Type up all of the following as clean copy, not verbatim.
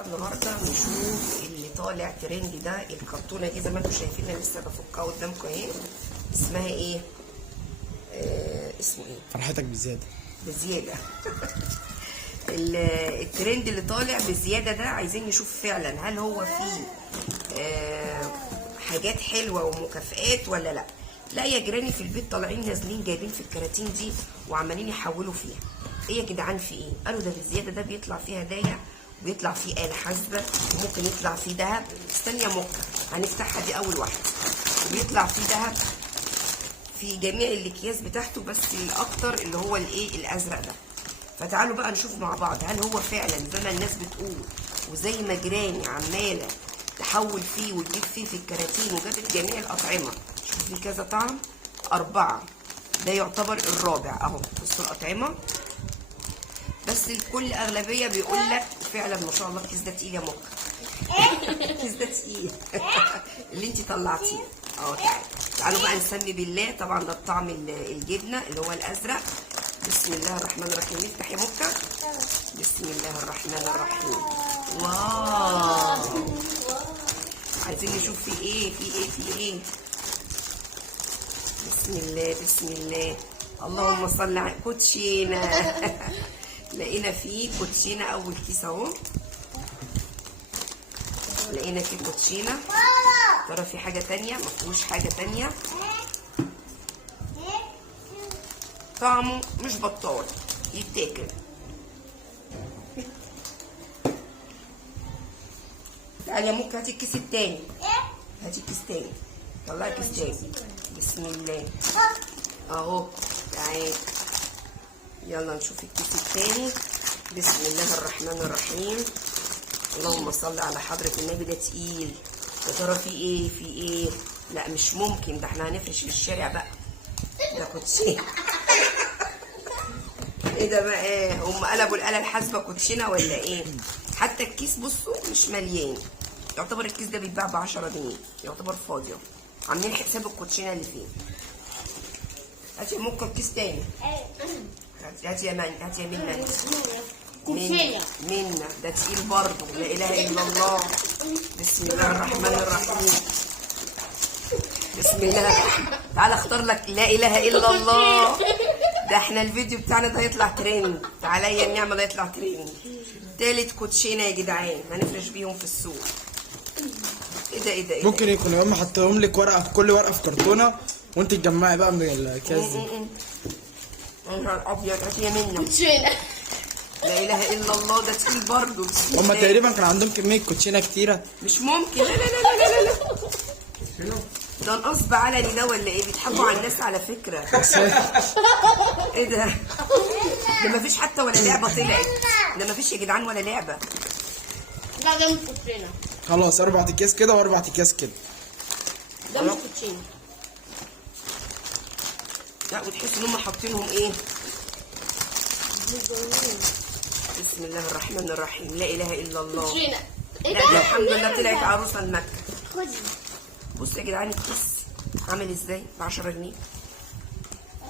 النهارده نشوف اللي طالع ترند ده. الكرتونه دي زي ما انتم شايفين انا لسه بفكها قدامكم اهي. اسمها ايه؟ اسمه ايه؟ فرحتك بزياده. بزياده. الترند اللي طالع بزياده ده عايزين نشوف فعلا هل هو فيه حاجات حلوه ومكافئات ولا لا. لا يا جيراني في البيت طالعين نازلين جايبين في الكراتين دي وعمالين يحولوا فيها. ايه يا جدعان في ايه؟ قالوا ده بالزياده ده بيطلع فيه هدايا وبيطلع فيه آلة حاسبة وممكن يطلع فيه دهب. استني يا مكة هنفتحها دي أول واحدة. وبيطلع فيه دهب في جميع الأكياس بتاعته بس الأكتر اللي هو الإيه الأزرق ده. فتعالوا بقى نشوف مع بعض هل هو فعلا زي ما الناس بتقول وزي ما جيراني عمالة تحول فيه وتجيب فيه في الكراتين وجابت جميع الأطعمة. شوفوا فيه كذا طعم 4. ده يعتبر الرابع أهو. بصوا الأطعمة بس الكل اغلبيه بيقول لك فعلا ما شاء الله الكيس ده تقيل يا مكة. الكيس ده تقيل. اللي انت طلعتيه اهو. تعالوا بقى نسمي بالله. طبعا ده الطعم الجبنه اللي هو الازرق. بسم الله الرحمن الرحيم. نفتح يا مكة. بسم الله الرحمن الرحيم. واو. عايزين نشوف في ايه في ايه. بسم الله بسم الله. اللهم صل على كوتشينه. لقينا فيه كوتشينه اول كيس اهو. لقينا فيه كوتشينه. ترى في حاجه تانية؟ مفيهوش حاجه تانية. طعمه مش بطال يتاكل. تعالي يا ممكن هاتي الكيس التاني. هاتي الكيس تاني. طلعي كيس تاني. بسم الله اهو. تعالي يلا نشوف الكيس التاني. بسم الله الرحمن الرحيم. اللهم صل على حضرة النبي. ده تقيل. يا ترى في ايه في ايه؟ لا مش ممكن ده احنا هنفرش في الشارع بقى. ده كوتشينه. ايه ده بقى؟ ايه هم قلبوا الآلة الحاسبة كوتشينه ولا ايه؟ حتى الكيس بصوا مش مليان. يعتبر الكيس ده بيتباع ب 10 جنيه. يعتبر فاضي اهو. عاملين حساب الكوتشينه اللي فيه. هاتي ممكن كيس تاني. هاتي يا منى. منى ده تقيل برضه. لا اله الا الله. بسم الله الرحمن الرحيم. بسم الله. تعالى اختار لك لا اله الا الله. ده احنا الفيديو بتاعنا ده هيطلع ترند. تعالى يا النعمه ده يطلع ترند. تالت كوتشينه يا جدعان هنفرش بيهم في السوق. ايه ده ممكن يكونوا هم حطيهم لك ورقه في كل ورقه في كرتونه وانت تجمعي بقى من الكاس دي. ابيض. هاتي يا منى. لا اله الا الله. ده تقيل برضه. هم تقريبا كان عندهم كميه كوتشينه كتيره. مش ممكن. لا لا لا لا لا. ده نصب علني ده ولا ايه؟ بيضحكوا على الناس على فكره. ايه ده؟ ده مفيش حتى ولا لعبه طلعت. ده مفيش يا جدعان ولا لعبه. لا ده مش كوتشينه. خلاص 4 اكياس كده و4 اكياس كده. ده مش كوتشينه. لا وتحس ان هم حاطينهم ايه؟ بسم الله الرحمن الرحيم. لا اله الا الله. كوتشينه. لا ده الحمد لله طلعت عروسه المكه. بصوا يا جدعان الكيس عامل ازاي؟ ب 10 جنيه.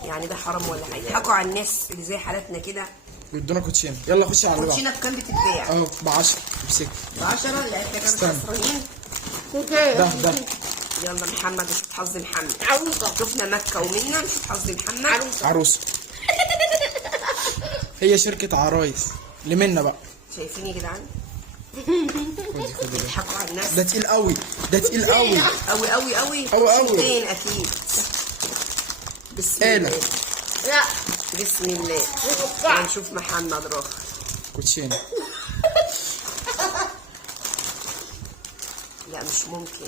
يعني ده حرام ولا حاجه؟ يضحكوا على الناس اللي زي حالاتنا كده. بيدونا كوتشينه. يلا خشي على اللي بعده. كوتشينه بكام بتتباع؟ اهو ب 10. امسكي ب 10. لا احنا كده استنى. خسرانين. ده يلا محمد مش حظ محمد. عروسه. شفنا مكه ومنى مش حظ محمد. عروسه. هي شركه عرايس لمنا بقى. شايفين يا جدعان؟ خدي ده. بيضحكوا على الناس. ده تقيل قوي. ده تقيل قوي قوي قوي قوي. قوي. شوطين اكيد. بسم آلة. الله. لا بسم الله. نشوف محمد راح. كوتشينه. لا مش ممكن.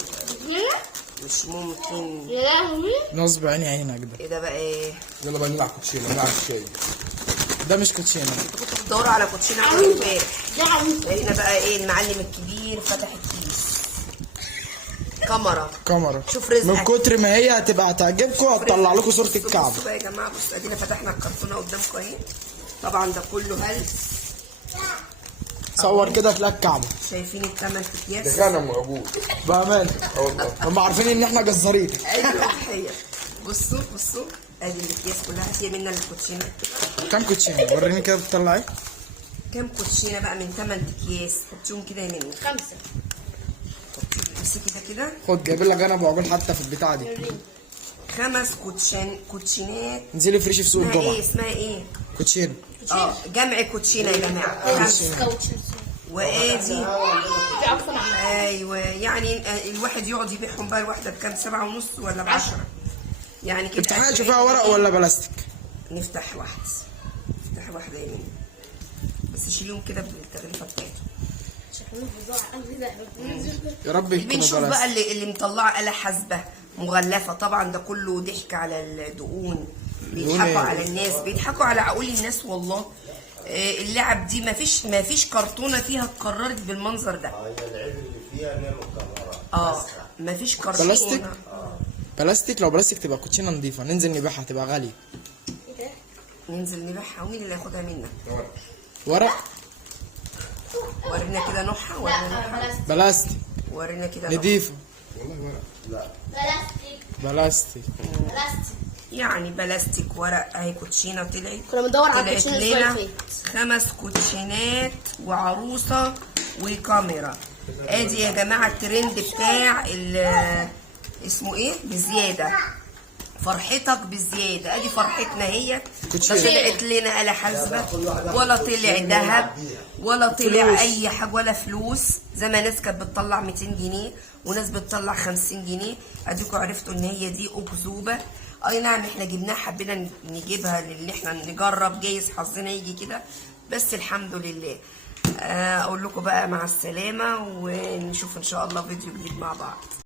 مش ممكن. يا لهوي. نصب عينك ده. ايه ده بقى ايه؟ يلا بقى نلعب كوتشينه. نلعب شويه. ده مش كوتشينه. انتوا كنتوا بتدوروا على كوتشينه اول امبارح. ده عروسه. لقينا بقى ايه المعلم الكبير فتح الكيس. كاميرا. شوف رزقك. من كتر ما هي هتعجبكم هتطلع لكم صوره الكعبه. بصوا بقى يا جماعه. بصوا ادينا فتحنا الكرتونه قدامكم اهي. طبعا ده كله هلس. صور كده تلاقي الكعبه. شايفين الثمان اكياس؟ ده غنم وابوه بامانه. والله هم عارفين ان احنا جزارين. ايوه هي. بصوا ادي الاكياس كلها. هاتي منها الكوتشينه. كام كوتشينه؟ وريني كده بتطلع ايه. كام كوتشينه بقى من 8 اكياس؟ حطيهم كده يا منى. 5. امسكي ده كده. خد جايب لك انا ابو عقول حتى في البتاعه دي. وريني. 5 كوتشينات. انزلي فريش في سوق اسمها ايه؟ الجمعه. اسمها ايه؟ كوتشين. جمع كوتشينه يا جماعه. 5. كاوتشين. وادي في عفوا معاك. ايوه يعني الواحد يقعد يبيعهم بقى الواحده بكام؟ 7.5 ولا ب10؟ يعني كده. افتحها شوفها ورق ولا بلاستيك؟ نفتح واحده. نفتح واحده يا منى. بس شيليهم كده بالتغليفه بتاعتهم. شكلهم فظاع قوي ده. يا رب يكونوا بنشوف بقى بلاستيك. اللي مطلعه آلة حاسبة مغلفة. طبعا ده كله ضحك على الدقون، بيضحكوا على الناس، بيضحكوا على عقول الناس والله. اللعب دي ما فيش كرتونة فيها اتكررت بالمنظر ده. هي العيب اللي فيها ان هي مكرره. ما فيش كرتونة. بلاستيك؟ بلاستيك. لو بلاستيك تبقى كوتشينه نظيفه، ننزل نبيعها تبقى غاليه. ننزل نبيعها ومين اللي ياخدها منا؟ ورق. ورينا كده نوعها. ورينا نوعها. بلاستيك ورينا كده نوعها. نضيفه. بلاستيك. بلاستيك. بلاستيك. يعني بلاستيك ورق. اهي كوتشينه طلعت. كنا بندور على طلعت كوتشينه الاسبوع اللي لنا فات. 5 كوتشينات وعروسه وكاميرا. ادي يا جماعه الترند بتاع اسمه ايه؟ بزياده. فرحتك بزياده. ادي فرحتنا هي. لا طلعت لنا آلة حاسبة ولا طلع ذهب ولا طلع اي حاجه ولا فلوس. زي ما ناس كانت بتطلع 200 جنيه وناس بتطلع 50 جنيه. اديكم عرفتوا ان هي دي اكذوبه. اي نعم احنا جبناها، حبينا نجيبها اللي احنا نجرب، جايز حظنا يجي كده، بس الحمد لله. اقول لكم بقى مع السلامه، ونشوف ان شاء الله فيديو جديد مع بعض.